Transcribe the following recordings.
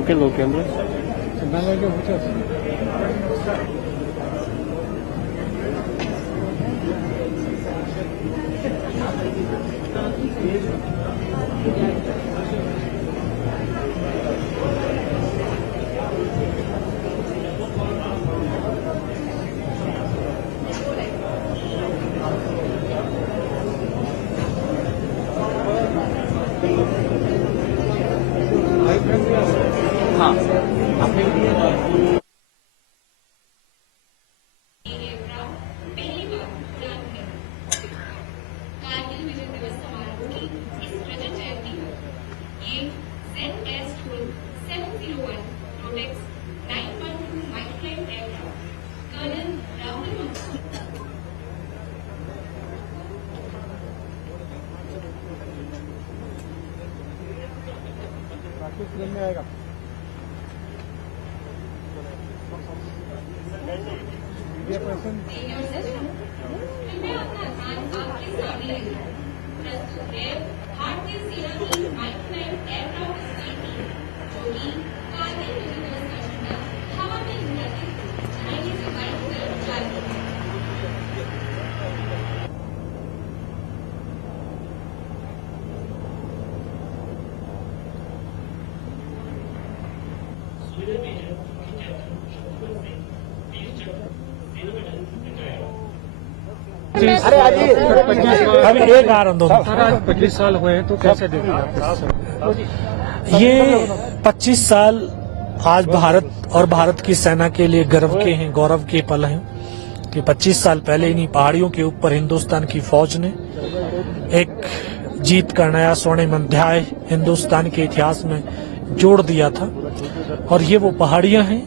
Perché lo cambia? हाँ आपने कारगिल विजय दिवस समारोह की इस रजत जयंती पर ये ZS-701 प्रोटेक्स 912 माइक्रोलाइट एयरक्राफ्ट कर्नल राहुल में आएगा मैं अपना ध्यान आपके सामने प्रस्तुत है भारतीय सेना की माइक्रोलाइट एयरक्राफ्ट स्टीम जो कि कारगिल विजय दिवस का झंडा हवा में लहराते झांकी से गाड़ी की तरफ जा रही है। अभी एक आ रहा हूँ 25 साल हुए हैं तो कैसे देखते हैं ये 25 साल आज भारत और भारत की सेना के लिए गर्व के हैं, गौरव के पल हैं कि 25 साल पहले इन्हीं पहाड़ियों के ऊपर हिंदुस्तान की फौज ने एक जीत का नया स्वर्णिम अध्याय हिंदुस्तान के इतिहास में जोड़ दिया था। और ये वो पहाड़ियां हैं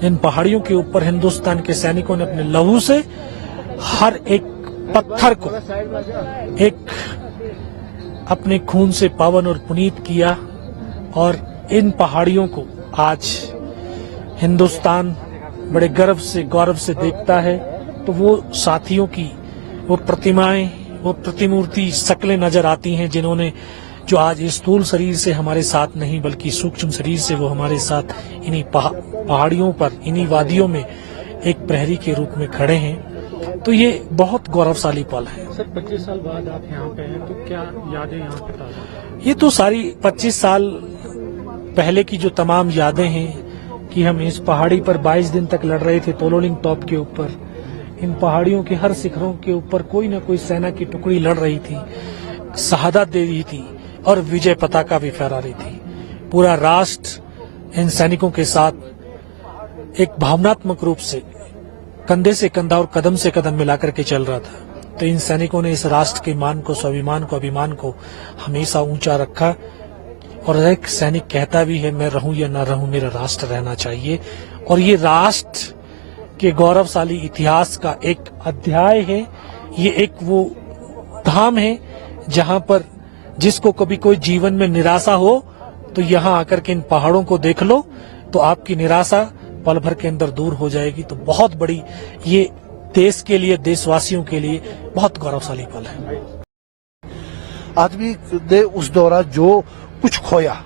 जिन पहाड़ियों के ऊपर हिंदुस्तान के सैनिकों ने अपने लहू से हर एक पत्थर को एक अपने खून से पावन और पुनीत किया। और इन पहाड़ियों को आज हिंदुस्तान बड़े गर्व से गौरव से देखता है। तो वो साथियों की वो प्रतिमाएं, वो प्रतिमूर्ति शक्लें नजर आती हैं जिन्होंने जो आज इस स्थूल शरीर से हमारे साथ नहीं बल्कि सूक्ष्म शरीर से वो हमारे साथ इन्हीं पहाड़ियों पर, इन्हीं वादियों में एक प्रहरी के रूप में खड़े हैं। तो ये बहुत गौरवशाली पल है। सर 25 साल बाद आप यहाँ पे हैं तो क्या यादें यहाँ पे ताज़ा? ये तो सारी 25 साल पहले की जो तमाम यादें हैं कि हम इस पहाड़ी पर 22 दिन तक लड़ रहे थे तोलोलिंग टॉप के ऊपर। इन पहाड़ियों के हर शिखरों के ऊपर कोई न कोई सेना की टुकड़ी लड़ रही थी, शहादत दे रही थी और विजय पताका भी फहरा रही थी। पूरा राष्ट्र इन सैनिकों के साथ एक भावनात्मक रूप से कंधे से कंधा और कदम से कदम मिलाकर के चल रहा था। तो इन सैनिकों ने इस राष्ट्र के मान को, स्वाभिमान को, अभिमान को हमेशा ऊंचा रखा। और एक सैनिक कहता भी है मैं रहूं या ना रहूं, मेरा राष्ट्र रहना चाहिए। और ये राष्ट्र के गौरवशाली इतिहास का एक अध्याय है। ये एक वो धाम है जहां पर जिसको कभी कोई जीवन में निराशा हो तो यहाँ आकर के इन पहाड़ों को देख लो तो आपकी निराशा पल भर के अंदर दूर हो जाएगी। तो बहुत बड़ी ये देश के लिए, देशवासियों के लिए बहुत गौरवशाली पल है। आदमी ने उस दौरान जो कुछ खोया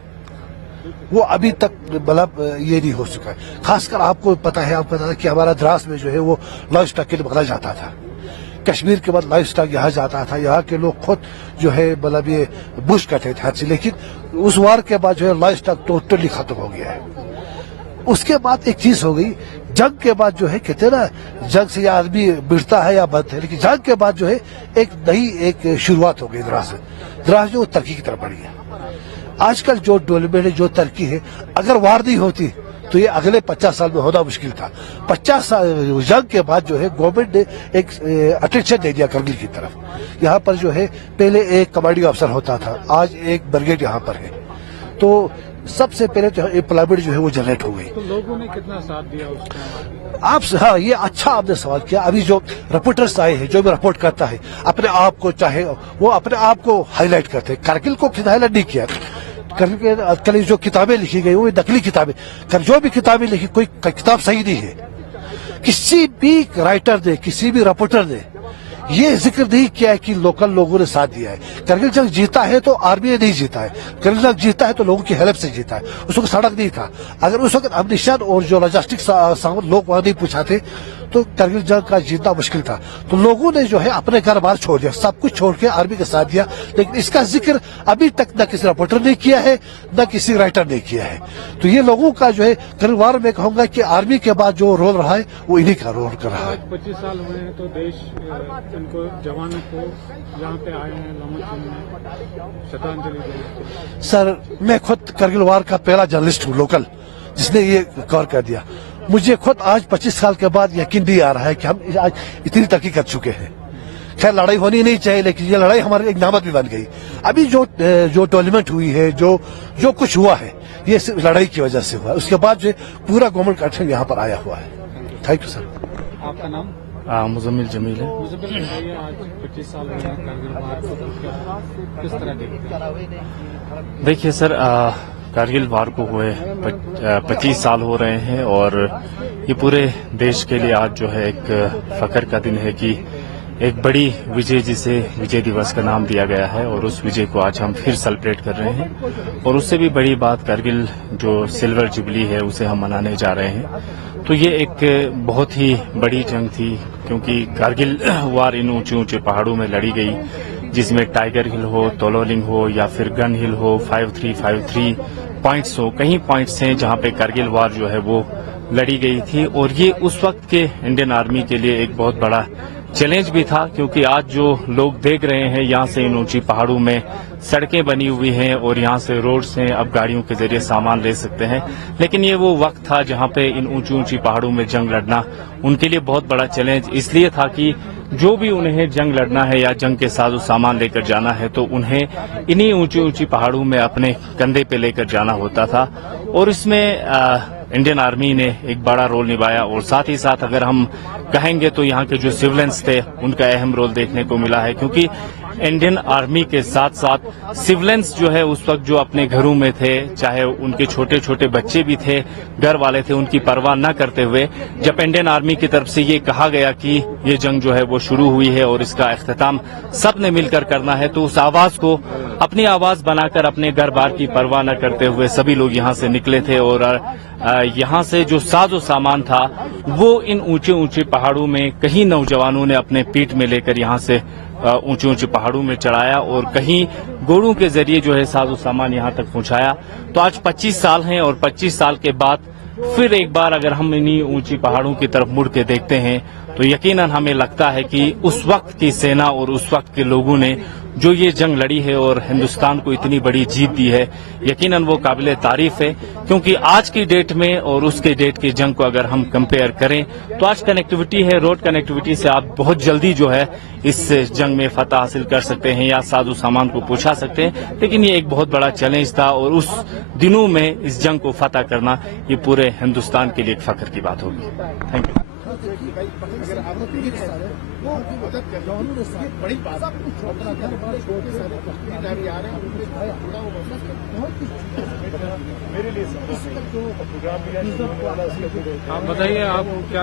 वो अभी तक मतलब ये नहीं हो सका है। खासकर आपको पता है कि हमारा द्रास में जो है वो लाइफ स्टॉक के लिए बदला जाता था। कश्मीर के बाद लाइफ स्टॉक यहाँ जाता था। यहाँ के लोग खुद जो है मतलब ये बुश करते थे हद से। लेकिन उस वार के बाद जो है लाइफ स्टॉक टोटली खत्म हो गया है। उसके बाद एक चीज हो गई, जंग के बाद जो है कहते ना जंग से या आदमी बिड़ता है या बनता है, लेकिन जंग के बाद जो है एक नई एक शुरुआत हो गई द्रास में। द्रास जो तरक्की की तरफ बढ़ी है। आजकल जो डेवलपमेंट है, जो तरक्की है, अगर वार नहीं होती तो ये अगले 50 साल में होना मुश्किल था। 50 साल जंग के बाद जो है गवर्नमेंट ने एक अटेंशन दे दिया करगिल की तरफ। यहाँ पर जो है पहले एक कमांडिंग अफसर होता था, आज एक ब्रिगेड यहाँ पर है। तो सबसे पहले तो एम्प्लॉयमेंट जो है वो जनरेट हो गई। तो लोगों ने कितना साथ दिया उसका? आप हाँ, ये अच्छा आपने सवाल किया। अभी जो रिपोर्टर्स आए हैं, जो भी रिपोर्ट करता है अपने आप को, चाहे वो अपने आप को हाईलाइट करते हैं। कारगिल को हाईलाइट नहीं किया। कल जो किताबें लिखी गई वो नकली किताबें, जो भी किताबें लिखी कोई किताब सही नहीं है। किसी भी राइटर ने, किसी भी रिपोर्टर ने ये जिक्र नहीं किया है कि लोकल लोगों ने साथ दिया है। करगिल जंग जीता है तो आर्मी ने नहीं जीता है, करगिल जंग जीता है तो लोगों की हेल्प से जीता है। उस वक्त सड़क नहीं था, अगर उस वक्त अमनिशन और जो लॉजिस्टिक लोग वहां नहीं पूछाते तो करगिल जंग का जीतना मुश्किल था। तो लोगों ने जो है अपने घर बार छोड़ दिया, सब कुछ छोड़ के आर्मी के साथ दिया, लेकिन इसका जिक्र अभी तक न किसी रिपोर्टर ने किया है न किसी राइटर ने किया है। तो ये लोगों का जो है करगिल वार में कहूंगा कि आर्मी के बाद जो रोल रहा है वो इन्हीं का रोल कर रहा है। 25 साल हुए हैं तो देश इनको जवानों को यहाँ पे आए हैं लमन में श्रद्धांजलि देने। सर मैं खुद करगिल वार का पहला जर्नलिस्ट हूँ लोकल जिसने ये कवर कर दिया। मुझे खुद आज 25 साल के बाद यकीन नहीं आ रहा है कि हम आज इतनी तरक्की कर चुके हैं। खैर लड़ाई होनी नहीं चाहिए, लेकिन ये लड़ाई हमारी एक नामत भी बन गई। अभी जो टूर्नामेंट हुई है, जो कुछ हुआ है, ये सिर्फ लड़ाई की वजह से हुआ है। उसके बाद जो पूरा गवर्नमेंट एक्शन यहाँ पर आया हुआ है। Thank you sir. आपका नाम? मुजम्मिल जमील है। मुझे बताइए, आज 25 साल हुए हैं करगिल वार को, किस तरह देखते हैं? देखिए सर, कारगिल वार को हुए 25 साल हो रहे हैं और ये पूरे देश के लिए आज जो है एक फख्र का दिन है कि एक बड़ी विजय जिसे विजय दिवस का नाम दिया गया है और उस विजय को आज हम फिर सेलिब्रेट कर रहे हैं। और उससे भी बड़ी बात कारगिल जो सिल्वर जुबली है उसे हम मनाने जा रहे हैं। तो ये एक बहुत ही बड़ी जंग थी, क्योंकि कारगिल वार इन ऊंचे ऊंचे पहाड़ों में लड़ी गई, जिसमें टाइगर हिल हो, तोलोलिंग हो या फिर गन हिल हो, 5353 पॉइंट्स हो, कई पॉइंट्स हैं जहां पे कारगिल वार जो है वो लड़ी गई थी। और ये उस वक्त के इंडियन आर्मी के लिए एक बहुत बड़ा चैलेंज भी था, क्योंकि आज जो लोग देख रहे हैं यहाँ से इन ऊंची पहाड़ों में सड़कें बनी हुई हैं और यहाँ से रोड्स हैं, अब गाड़ियों के जरिए सामान ले सकते हैं। लेकिन ये वो वक्त था जहाँ पे इन ऊंची ऊंची पहाड़ों में जंग लड़ना उनके लिए बहुत बड़ा चैलेंज इसलिए था कि जो भी उन्हें जंग लड़ना है या जंग के साजो सामान लेकर जाना है तो उन्हें इन्हीं ऊंची ऊंची पहाड़ों में अपने कंधे पे लेकर जाना होता था। और इसमें इंडियन आर्मी ने एक बड़ा रोल निभाया। और साथ ही साथ अगर हम कहेंगे तो यहाँ के जो सिविलियंस थे उनका अहम रोल देखने को मिला है, क्योंकि इंडियन आर्मी के साथ साथ सिविलियंस जो है उस वक्त जो अपने घरों में थे, चाहे उनके छोटे छोटे बच्चे भी थे, घर वाले थे, उनकी परवाह न करते हुए जब इंडियन आर्मी की तरफ से ये कहा गया कि ये जंग जो है वो शुरू हुई है और इसका इख्तिताम सबने मिलकर करना है, तो उस आवाज को अपनी आवाज बनाकर अपने घर बार की परवाह न करते हुए सभी लोग यहाँ से निकले थे। और यहाँ से जो साजो सामान था वो इन ऊंचे ऊंचे पहाड़ों में कहीं नौजवानों ने अपने पीठ में लेकर यहाँ से ऊंचे ऊंचे पहाड़ों में चढ़ाया और कहीं घोड़ों के जरिए जो है साजो सामान यहाँ तक पहुंचाया। तो आज 25 साल हैं और 25 साल के बाद फिर एक बार अगर हम इन्हीं ऊंची पहाड़ों की तरफ मुड़ के देखते हैं तो यकीनन हमें लगता है कि उस वक्त की सेना और उस वक्त के लोगों ने जो ये जंग लड़ी है और हिंदुस्तान को इतनी बड़ी जीत दी है, यकीनन वो काबिले तारीफ है। क्योंकि आज की डेट में और उसके डेट की जंग को अगर हम कंपेयर करें तो आज कनेक्टिविटी है, रोड कनेक्टिविटी से आप बहुत जल्दी जो है इस जंग में फतह हासिल कर सकते हैं या साजो सामान को पहुंचा सकते हैं। लेकिन ये एक बहुत बड़ा चैलेंज था और उस दिनों में इस जंग को फतह करना ये पूरे हिंदुस्तान के लिए एक फख्र की बात होगी। Thank you. आप बताइए, आप क्या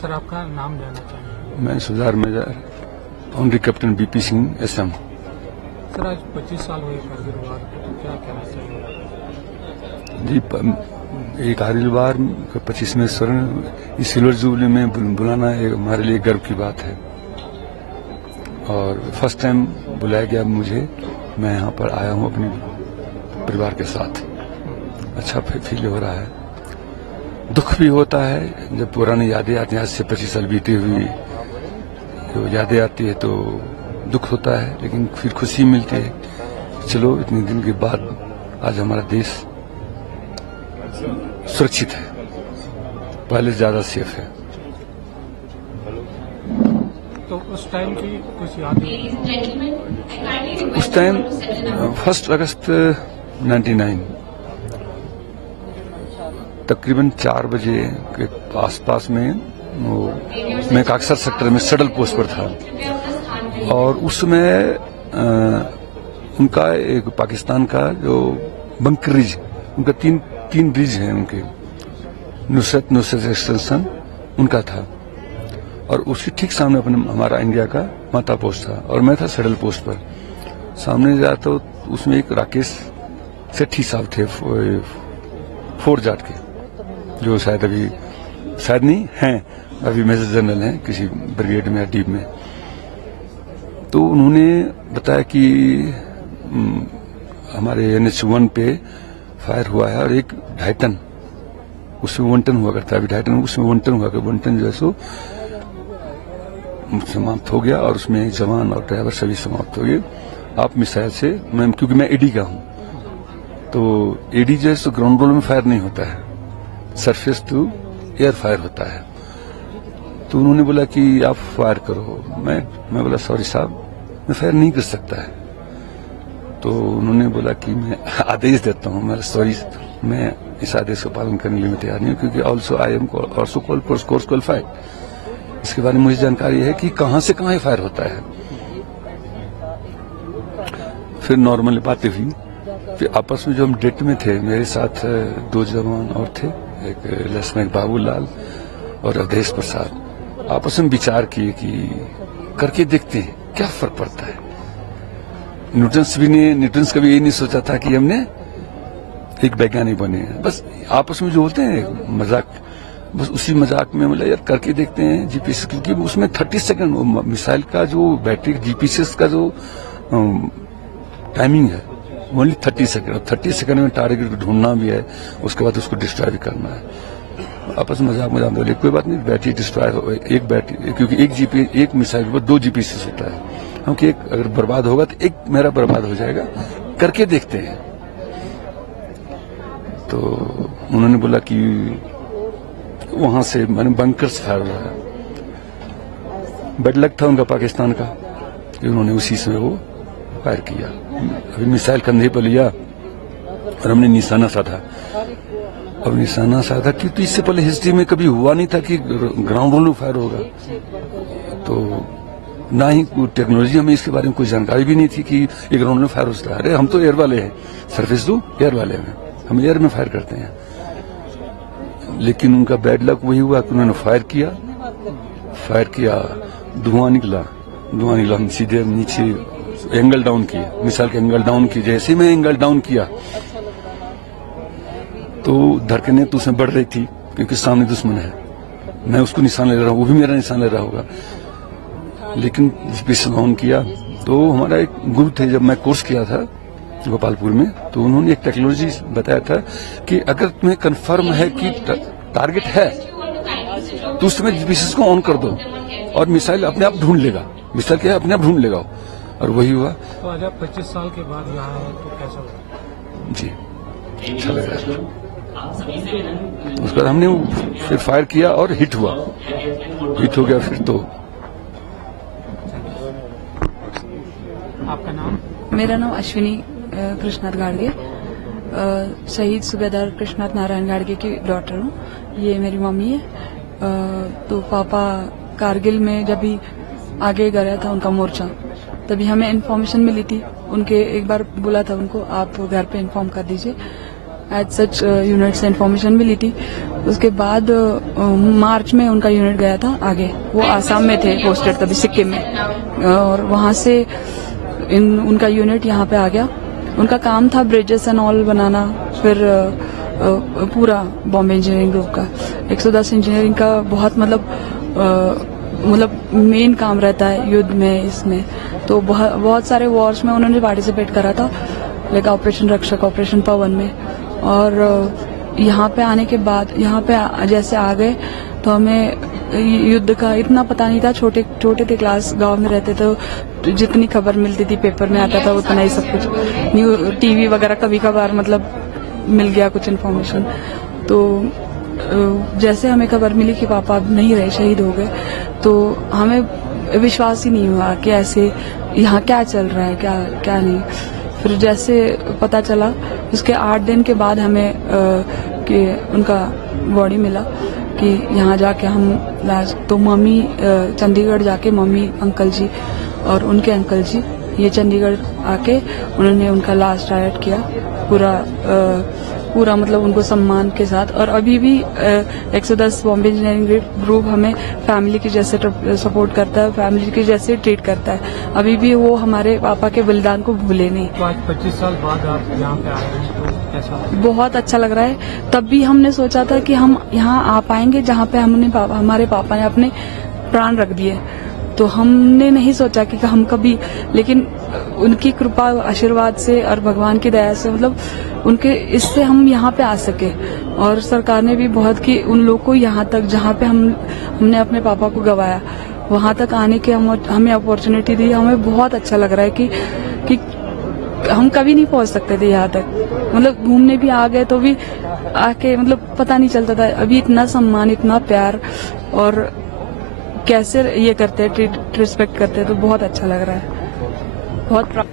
सर आपका नाम जानना चाहेंगे? मैं सुधार major honorary captain BP Singh SM. Sir आज 25 साल हुए कारगिल वार को, तो क्या कहना चाहिए? जी ये कारगिल वार 25वें स्वर्ण इस सिल्वर जुबली में बुलाना हमारे लिए गर्व की बात है और फर्स्ट टाइम बुलाया गया मुझे। मैं यहाँ पर आया हूँ अपने परिवार के साथ, अच्छा फील हो रहा है। दुख भी होता है जब पुरानी यादें आती हैं, आज से 25 साल बीते हुई जो यादें आती है तो दुख होता है, लेकिन फिर खुशी मिलती है। चलो इतने दिन के बाद आज हमारा देश सुरक्षित है, पहले ज्यादा सेफ है। तो उस टाइम की कुछ यादें? उस टाइम 1 अगस्त 99 तकरीबन 4 बजे के आसपास में वो मैं काकसर सेक्टर में सडल पोस्ट पर था और उस समय उनका एक पाकिस्तान का जो बंकर ब्रिज, उनका तीन ब्रिज हैं उनके, नुसरत एक्सटेंशन उनका था और उसके ठीक सामने अपने हमारा इंडिया का माता पोस्ट था और मैं था सडल पोस्ट पर। सामने जाता तो उसमें एक राकेश सेठी साहब थे, फोर्ट जाट के, जो शायद नहीं हैं, अभी मेजर जनरल हैं किसी ब्रिगेड में या डीप में। तो उन्होंने बताया कि हमारे NH-1 पे फायर हुआ है और एक 2.5 टन, उसमें 1 टन हुआ करता है, अभी 2.5 टन उसमें 1 टन हुआ करता, 1 टन जो है सो समाप्त हो गया और उसमें जवान और ड्राइवर सभी समाप्त हो गए। आप मिसाइल से, क्योंकि मैं एडी का हूं, तो एडी जो है सो ग्राउंड रोल में फायर नहीं होता है, सरफेस टू एयर फायर होता है। तो उन्होंने बोला कि आप फायर करो। मैं बोला सॉरी साहब, मैं फायर नहीं कर सकता है। तो उन्होंने बोला कि मैं आदेश देता हूं। मैं सॉरी, मैं इस आदेश का पालन करने के लिए तैयार नहीं हूं, क्योंकि also I am also course qualified. इसके बारे में मुझे जानकारी है कि कहां से कहां फायर होता है। फिर नॉर्मल बातें हुई। फिर आपस में जो हम डेट में थे, मेरे साथ 2 जवान और थे, एक लेफ्टिनेंट बाबूलाल और अवधेश प्रसाद। आपस में विचार किए कि करके देखते हैं क्या फर्क पड़ता है। न्यूटन्स कभी ये नहीं सोचा था कि हमने एक वैज्ञानिक बने। बस आपस में जो होते हैं मजाक, बस उसी मजाक में मतलब यार करके देखते हैं जीपीएस, क्योंकि उसमें 30 सेकंड मिसाइल का जो बैटरी जीपीएस का जो टाइमिंग है ओनली 30 सेकंड। 30 सेकंड में टारगेट को ढूंढना भी है, उसके बाद उसको डिस्ट्रॉय भी करना है। आपस में मजाक बोले कोई बात नहीं, बैटरी डिस्ट्रॉय हो, एक बैटरी, क्योंकि एक मिसाइल पर 2 जीपीएस होता है, हम कि एक अगर बर्बाद होगा तो एक मेरा बर्बाद हो जाएगा, करके देखते हैं। तो उन्होंने बोला कि वहां से मैंने बंकर से फायर हुआ है। बेड लक था उनका पाकिस्तान का कि उन्होंने उसी समय वो फायर किया। अभी मिसाइल कंधे पर लिया और हमने निशाना साधा। अब निशाना साधा क्योंकि इससे पहले हिस्ट्री में कभी हुआ नहीं था कि ग्राउंड रोल में फायर होगा, तो ना ही टेक्नोलॉजी, हमें इसके बारे में कोई जानकारी भी नहीं थी कि ये ग्राउंड में फायर होता है। अरे हम तो एयर वाले हैं, सरफेस टू एयर वाले हैं, हम एयर में फायर करते हैं। लेकिन उनका बैड लक वही हुआ कि उन्होंने फायर किया, धुआं निकला, हम सीधे नीचे एंगल डाउन किए, मिसाइल के एंगल डाउन किए। जैसे ही मैं एंगल डाउन किया तो धड़कनें तो उसमें बढ़ रही थी, क्योंकि सामने दुश्मन है, मैं उसको निशान ले रहा हूँ, वो भी मेरा निशान ले रहा होगा। लेकिन जीपीएस ऑन किया तो हमारा एक गुरु थे, जब मैं कोर्स किया था गोपालपुर में, तो उन्होंने एक टेक्नोलॉजी बताया था कि अगर तुम्हें कंफर्म है कि टारगेट है तो उस समय जीपीएस को ऑन कर दो और मिसाइल अपने आप ढूंढ लेगा, मिसाइल क्या अपने आप ढूंढ लेगा। और वही हुआ। तो आज आप 25 साल के बाद यहाँ आए तो कैसा लगा? जी अच्छा लग रहा है। उसके बाद हमने फिर फायर किया और हिट हो गया फिर तो। आपका नाम? मेरा नाम अश्विनी कृष्णाथ गाड़गे, शहीद सूबेदार कृष्णाथ नारायण गाड़गे की डॉटर हूँ। ये मेरी मम्मी है। तो पापा कारगिल में जब भी आगे गया था उनका मोर्चा, तभी हमें इन्फॉर्मेशन मिली थी। उनके एक बार बोला था उनको, आप घर पे इन्फॉर्म कर दीजिए। एज सच यूनिट से इन्फॉर्मेशन मिली थी। उसके बाद मार्च में उनका यूनिट गया था आगे, वो आसाम में थे पोस्टेड तभी, सिक्किम में, और वहां से उनका यूनिट यहाँ पे आ गया। उनका काम था ब्रिजेस एंड ऑल बनाना, फिर पूरा बॉम्बे इंजीनियरिंग ग्रुप का 110 इंजीनियरिंग का बहुत मतलब मेन काम रहता है युद्ध में। इसमें तो बहुत सारे वॉर्स में उन्होंने पार्टिसिपेट करा था, लाइक ऑपरेशन रक्षक, ऑपरेशन पवन में। और यहाँ पे आने के बाद, यहाँ पे जैसे आ गए तो हमें युद्ध का इतना पता नहीं था। छोटे थे क्लास, गांव में रहते, तो जितनी खबर मिलती थी पेपर में आता था उतना ही सब कुछ। टीवी वगैरह कभी कभार मतलब मिल गया कुछ इन्फॉर्मेशन। तो जैसे हमें खबर मिली कि पापा अब नहीं रहे, शहीद हो गए, तो हमें विश्वास ही नहीं हुआ कि ऐसे यहाँ क्या चल रहा है, क्या नहीं। फिर जैसे पता चला, उसके 8 दिन के बाद हमें कि उनका बॉडी मिला कि यहाँ जाके हम लास्ट, तो मम्मी चंडीगढ़ जाके मम्मी अंकल जी और उनके अंकल जी ये चंडीगढ़ आके उन्होंने उनका लास्ट राइट किया पूरा मतलब उनको सम्मान के साथ। और अभी भी 110 बॉम्बे इंजीनियरिंग ग्रुप हमें फैमिली की जैसे सपोर्ट करता है, फैमिली की जैसे ट्रीट करता है। अभी भी वो हमारे पापा के बलिदान को भूले नहीं। तो आज 25 साल बाद आप यहाँ पे आए हैं, तो कैसा? बहुत अच्छा लग रहा है। तब भी हमने सोचा था कि हम यहाँ आ पाएंगे जहाँ पे हमारे पापा ने अपने प्राण रख दिए, तो हमने नहीं सोचा कि हम कभी, लेकिन उनकी कृपा आशीर्वाद से और भगवान की दया से मतलब उनके इससे हम यहाँ पे आ सके। और सरकार ने भी बहुत की उन लोग को यहाँ तक जहाँ पे हमने अपने पापा को गवाया वहाँ तक आने की हमें अपॉर्चुनिटी दी। हमें बहुत अच्छा लग रहा है कि हम कभी नहीं पहुँच सकते थे यहाँ तक, मतलब घूमने भी आ गए तो भी आके मतलब पता नहीं चलता था। अभी इतना सम्मान, इतना प्यार और कैसे ये करते हैं, ट्रीट रिस्पेक्ट करते हैं, तो बहुत अच्छा लग रहा है। बहुत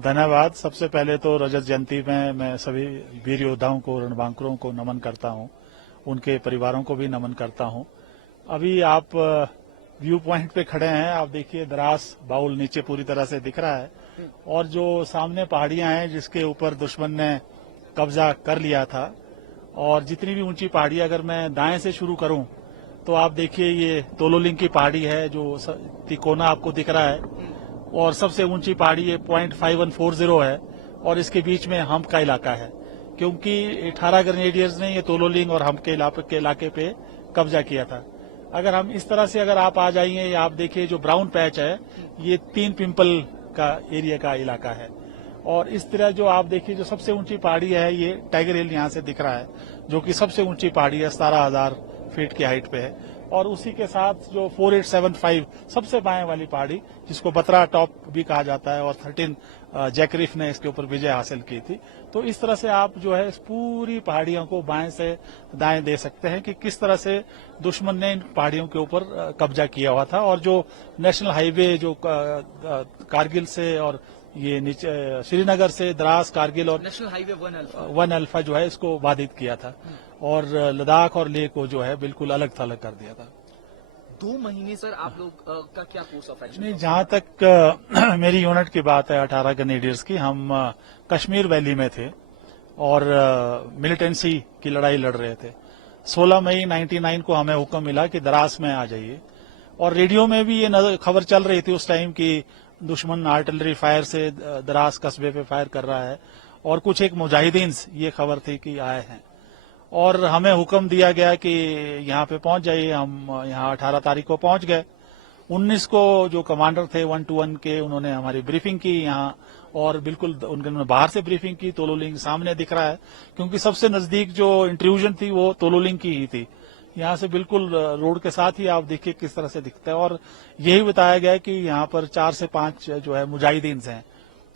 धन्यवाद। सबसे पहले तो रजत जयंती में मैं सभी वीर योद्धाओं को, रणबांकुरों को नमन करता हूं, उनके परिवारों को भी नमन करता हूं। अभी आप व्यू पॉइंट पे खड़े हैं, आप देखिए द्रास बाउल नीचे पूरी तरह से दिख रहा है और जो सामने पहाड़ियां हैं जिसके ऊपर दुश्मन ने कब्जा कर लिया था, और जितनी भी ऊंची पहाड़ी, अगर मैं दाएं से शुरू करूं तो आप देखिए ये तोलोलिंग की पहाड़ी है जो तिकोना आपको दिख रहा है, और सबसे ऊंची पहाड़ी ये 0.5140 है, और इसके बीच में हम्प का इलाका है, क्योंकि 18 ग्रेनेडियर्स ने ये तोलोलिंग और हम्प के इलाके पे कब्जा किया था। अगर हम इस तरह से अगर आप आ जाइए, आप देखिए जो ब्राउन पैच है ये 3 पिंपल का एरिया का इलाका है, और इस तरह जो आप देखिए जो सबसे ऊंची पहाड़ी है ये टाइगर हिल यहाँ से दिख रहा है, जो कि सबसे ऊंची पहाड़ी है, 17,000 फीट की हाइट पे है। और उसी के साथ जो 4875 सबसे बाएं वाली पहाड़ी, जिसको बत्रा टॉप भी कहा जाता है, और 13 जैकरीफ ने इसके ऊपर विजय हासिल की थी। तो इस तरह से आप जो है इस पूरी पहाड़ियों को बाएं से दाएं दे सकते हैं कि किस तरह से दुश्मन ने इन पहाड़ियों के ऊपर कब्जा किया हुआ था, और जो नेशनल हाईवे जो कारगिल से और ये नीचे श्रीनगर से द्रास, कारगिल और नेशनल हाईवे 1 अल्फा जो है इसको बाधित किया था, और लद्दाख और लेह को जो है बिल्कुल अलग थलग कर दिया था। 2 महीने सर आप लोग का क्या कोर्स ऑफ एक्शन? नहीं, जहां तक मेरी यूनिट की बात है 18 ग्रेनेडियर्स की, हम कश्मीर वैली में थे और मिलिटेंसी की लड़ाई लड़ रहे थे। 16 मई 99 को हमें हुक्म मिला कि द्रास में आ जाइए, और रेडियो में भी ये खबर चल रही थी उस टाइम कि दुश्मन आर्टिलरी फायर से द्रास कस्बे पे फायर कर रहा है, और कुछ एक मुजाहिदीन ये खबर थी कि आए हैं, और हमें हुक्म दिया गया कि यहाँ पे पहुंच जाइए। हम यहाँ 18 तारीख को पहुंच गए। 19 को जो कमांडर थे 121 के, उन्होंने हमारी ब्रीफिंग की यहाँ, और बिल्कुल उन्होंने बाहर से ब्रीफिंग की। तोलोलिंग सामने दिख रहा है, क्योंकि सबसे नजदीक जो इंट्रूजन थी वो तोलोलिंग की ही थी। यहाँ से बिल्कुल रोड के साथ ही आप देखिए किस तरह से दिखता है, और यही बताया गया कि यहाँ पर 4 से 5 जो है मुजाहिदीन हैं,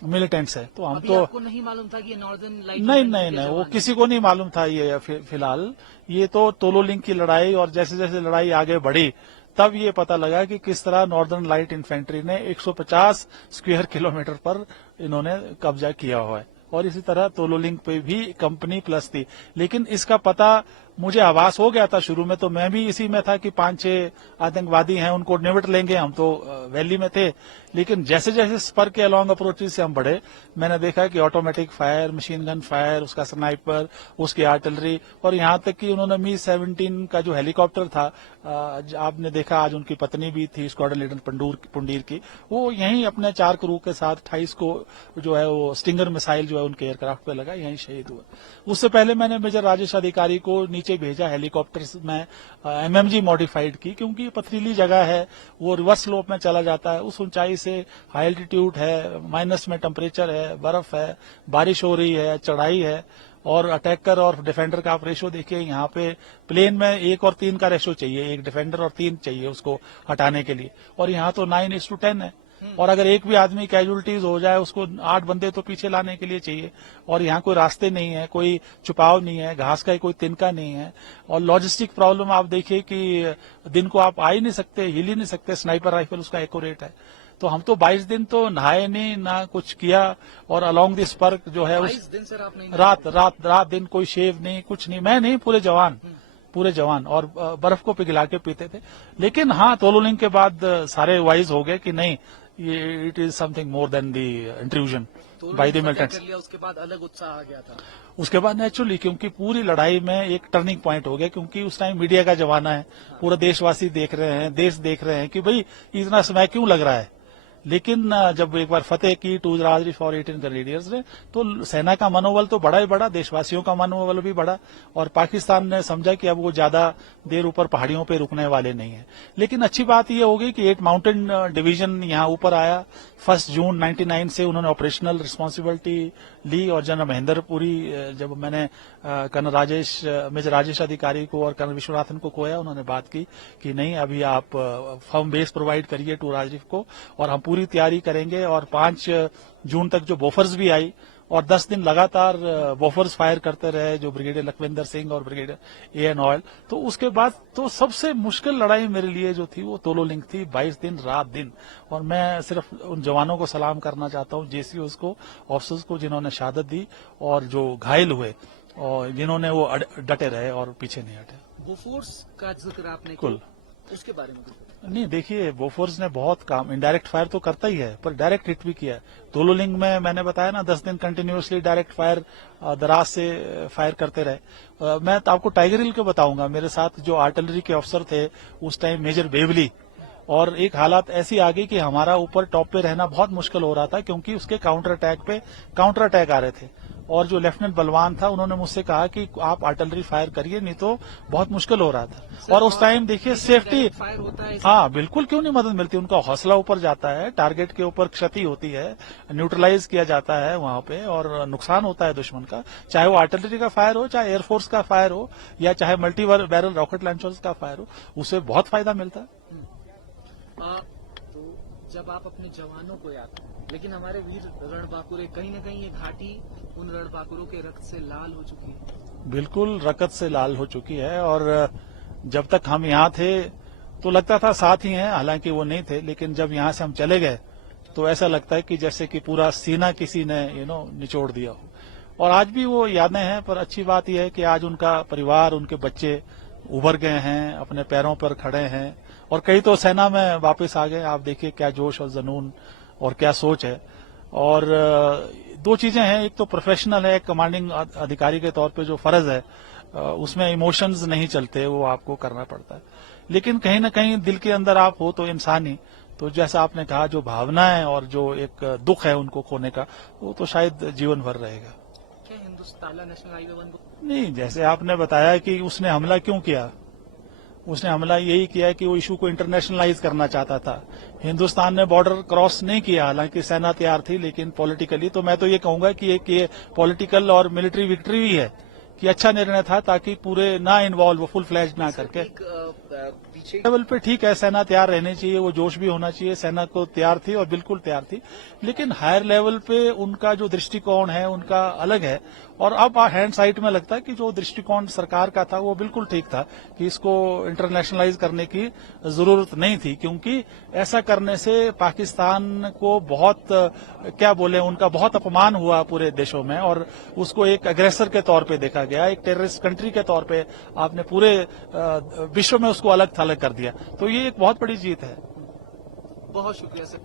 मिलिटेंट्स है। तो हम तो आपको नहीं मालूम था कि ये नॉर्दर्न लाइट? नहीं, वो किसी को नहीं मालूम था। ये फिलहाल ये तो तोलोलिंग की लड़ाई, और जैसे जैसे लड़ाई आगे बढ़ी तब ये पता लगा कि किस तरह नॉर्दर्न लाइट इन्फेंट्री ने 150 स्क्वायर किलोमीटर पर इन्होंने कब्जा किया हुआ है, और इसी तरह तोलोलिंग पे भी कंपनी प्लस थी। लेकिन इसका पता मुझे आभास हो गया था शुरू में, तो मैं भी इसी में था कि 5-6 आतंकवादी हैं, उनको निपट लेंगे। हम तो वैली में थे, लेकिन जैसे जैसे स्पर के अलॉन्ग अप्रोचेज से हम बढ़े, मैंने देखा कि automatic fire, machine gun fire, उसका स्नाइपर, उसकी आर्टिलरी, और यहाँ तक कि उन्होंने Mi-17 का जो हेलीकॉप्टर था, आपने देखा आज उनकी पत्नी भी थी स्क्वाड्रन लीडर पुंडीर की, वो यहीं अपने 4 क्रू के साथ 28 को जो है वो स्टिंगर मिसाइल जो है उनके एयरक्राफ्ट पे लगा, यहीं शहीद हुआ। उससे पहले मैंने मेजर राजेश अधिकारी को नीचे भेजा हेलीकॉप्टर में, MMG मॉडिफाइड की, क्योंकि पथरीली जगह है, वो रिवर्स स्लोप में चला जाता है, उस ऊंचाई से हाई एल्टीट्यूड है, माइनस में टेम्परेचर है, बर्फ है, बारिश हो रही है, चढ़ाई है, और अटैकर और डिफेंडर का आप रेशो देखिए। यहाँ पे प्लेन में 1 और 3 का रेशो चाहिए, 1 डिफेंडर और 3 चाहिए उसको हटाने के लिए, और यहाँ तो 9:10 है। और अगर एक भी आदमी कैजुअलिटीज हो जाए उसको 8 बंदे तो पीछे लाने के लिए चाहिए, और यहाँ कोई रास्ते नहीं है, कोई छुपाव नहीं है, घास का कोई तिनका नहीं है, और लॉजिस्टिक प्रॉब्लम आप देखिए कि दिन को आप आ ही नहीं सकते, हिल ही नहीं सकते, स्नाइपर राइफल उसका एक्यूरेट है। तो हम तो 22 दिन तो नहाए नहीं, ना कुछ किया, और अलोंग दिस पर्क जो है 22 दिन सर आप नहीं रात दिन कोई शेव नहीं, कुछ नहीं, मैं नहीं, पूरे जवान और बर्फ को पिघला के पीते थे। लेकिन हाँ, तोलोलिंग के बाद सारे वाइज हो गए कि नहीं, ये it is something more than the intrusion by the militants. कर लिया, उसके बाद अलग उत्साह आ गया था। उसके बाद नेचुरली, क्योंकि पूरी लड़ाई में एक टर्निंग पॉइंट हो गया, क्योंकि उस टाइम मीडिया का जमाना है, पूरा देशवासी देख रहे हैं, देश देख रहे हैं कि भाई इतना समय क्यों लग रहा है। लेकिन जब एक बार फतेह की टू राजरी फॉर 18 ग्रेनेडियर्स ने, तो सेना का मनोबल तो बढ़ा ही बढ़ा, देशवासियों का मनोबल भी बढ़ा, और पाकिस्तान ने समझा कि अब वो ज्यादा देर ऊपर पहाड़ियों पे रुकने वाले नहीं है। लेकिन अच्छी बात ये हो गई कि 8 माउंटेन डिवीजन यहाँ ऊपर आया। 1 जून 99 से उन्होंने ऑपरेशनल रिस्पॉन्सिबिलिटी ली, और जनरल महेंद्रपुरी, जब मैंने कर्नल मेजर राजेश अधिकारी को और कर्नल विश्वनाथन को खोया, उन्होंने बात की कि नहीं, अभी आप फर्म बेस प्रोवाइड करिए टू राजरीफ को, और हम पूरी तैयारी करेंगे। और 5 जून तक जो बोफर्स भी आई, और 10 दिन लगातार बोफर्स फायर करते रहे, जो ब्रिगेडियर लखविंदर सिंह और ब्रिगेडियर एएन ऑयल। तो उसके बाद तो सबसे मुश्किल लड़ाई मेरे लिए जो थी वो तोलोलिंग थी, 22 दिन रात दिन। और मैं सिर्फ उन जवानों को सलाम करना चाहता हूँ, जेसीओस को, ऑफिसर्स को, जिन्होंने शहादत दी, और जो घायल हुए और जिन्होंने वो डटे रहे और पीछे नहीं हटे। बोफोर्स का जिक्र आपने कुल उसके बारे में कुछ नहीं, देखिए, बोफोर्स ने बहुत काम, इनडायरेक्ट फायर तो करता ही है, पर डायरेक्ट हिट भी किया है। तोलोलिंग में मैंने बताया ना, 10 दिन कंटिन्यूअसली डायरेक्ट फायर दराज से फायर करते रहे। मैं तो आपको टाइगर हिल को बताऊंगा, मेरे साथ जो आर्टिलरी के अफसर थे उस टाइम, मेजर बेवली, और एक हालात ऐसी आ गई कि हमारा ऊपर टॉप पे रहना बहुत मुश्किल हो रहा था, क्योंकि उसके काउंटर अटैक आ रहे थे। और जो लेफ्टिनेंट बलवान था, उन्होंने मुझसे कहा कि आप आर्टिलरी फायर करिए, नहीं तो बहुत मुश्किल हो रहा था। और उस टाइम देखिए सेफ्टी, फायर होता है। हाँ बिल्कुल, क्यों नहीं मदद मिलती, उनका हौसला ऊपर जाता है, टारगेट के ऊपर क्षति होती है, न्यूट्रलाइज किया जाता है वहां पे, और नुकसान होता है दुश्मन का, चाहे वो आर्टिलरी का फायर हो, चाहे एयरफोर्स का फायर हो, या चाहे मल्टी बैरल रॉकेट लॉन्चर्स का फायर हो, उससे बहुत फायदा मिलता है। तो जब आप अपने जवानों को याद, लेकिन हमारे वीर रणबांकुरे, कहीं न कहीं ये घाटी उन रणबांकुरों के रक्त से लाल हो चुकी है। बिल्कुल रक्त से लाल हो चुकी है, और जब तक हम यहाँ थे तो लगता था साथ ही हैं, हालांकि वो नहीं थे, लेकिन जब यहाँ से हम चले गए तो ऐसा लगता है कि जैसे कि पूरा सीना किसी ने निचोड़ दिया हो। और आज भी वो यादें हैं, पर अच्छी बात यह है कि आज उनका परिवार, उनके बच्चे उभर गए हैं, अपने पैरों पर खड़े हैं, और कई तो सेना में वापस आ गए। आप देखिए क्या जोश और जुनून और क्या सोच है। और 2 चीजें हैं, एक तो प्रोफेशनल है, कमांडिंग अधिकारी के तौर पे जो फर्ज है, उसमें इमोशंस नहीं चलते, वो आपको करना पड़ता है। लेकिन कहीं ना कहीं दिल के अंदर आप हो तो इंसान ही, तो जैसा आपने कहा, जो भावनाएं और जो एक दुख है उनको खोने का, वो तो शायद जीवन भर रहेगा। क्या हिंदुस्तान नेशनल हाईवे 1 नहीं, जैसे आपने बताया कि उसने हमला क्यों किया, उसने हमला यही किया कि वो इशू को इंटरनेशनलाइज करना चाहता था। हिंदुस्तान ने बॉर्डर क्रॉस नहीं किया, हालांकि सेना तैयार थी, लेकिन पॉलिटिकली तो मैं तो ये कहूंगा कि एक ये पॉलिटिकल और मिलिट्री विक्ट्री भी है, कि अच्छा निर्णय था, ताकि पूरे ना इन्वॉल्व, फुल फ्लैज ना करके। पीछे लेवल पे ठीक है, सेना तैयार रहनी चाहिए, वो जोश भी होना चाहिए, सेना को तैयार थी और बिल्कुल तैयार थी, लेकिन हायर लेवल पे उनका जो दृष्टिकोण है उनका अलग है। और अब हैंड साइट में लगता है कि जो दृष्टिकोण सरकार का था वो बिल्कुल ठीक था, कि इसको इंटरनेशनलाइज करने की जरूरत नहीं थी, क्योंकि ऐसा करने से पाकिस्तान को बहुत, क्या बोले, उनका बहुत अपमान हुआ पूरे देशों में, और उसको एक अग्रेसर के तौर पे देखा गया, एक टेररिस्ट कंट्री के तौर पे आपने पूरे विश्व में उसको अलग थलग कर दिया। तो ये एक बहुत बड़ी जीत है। बहुत शुक्रिया सर।